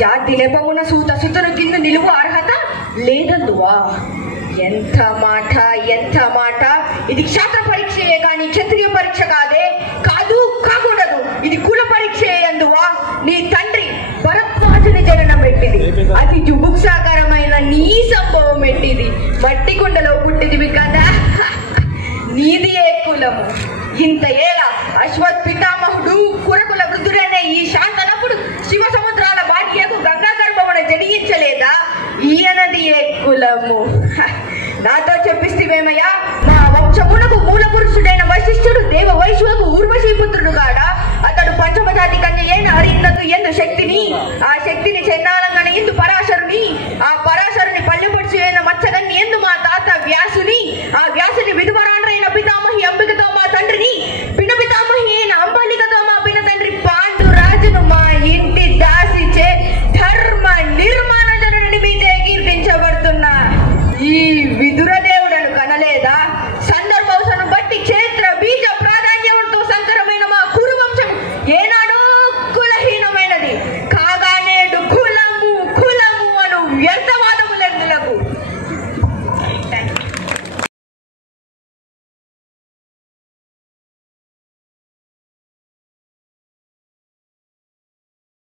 జాతి లేపమున సూత సుతను కింద నిలువు అర్హత లేదందువా? ఎంత మాట, ఎంత మాట! ఇది క్షాత్ర పరీక్షయే కానీ క్షత్రియ పరీక్ష కాదే. కాదు, కాకూడదు. ఇది కుల పరీక్షే అందువా? నీ తండ్రి భరద్వాజుని జననం పెట్టింది. అతి జుగుప్సాకరమైన నీ సంభవం పెట్టింది. మట్టి కుండలో పుట్టిదివి కదా. నీది ఏ కులము? ఇంత ఏళ అశ్వత్ పితామహుడు కురకుల వృద్ధుడనే ఈ శాంతనప్పుడు శివ సముద్రాల భాగ్యకు గంగా గర్భమున జనించలేదా? ఈయనది ఏ కులము? నాతో చెప్పిస్తేమయ్యా, మా వంశమునకు మూల పురుషుడైన వశిష్ఠుడు దేవ వైశ్వకు ఊర్వశీ పుత్రుడు కాడా? అతడు పంచమజాతి కన్యయైన హరిందకు ఎందు శక్తిని, ఆ శక్తిని చండాలంగా ఇందు పరాశరుని, ఆ పరాశరు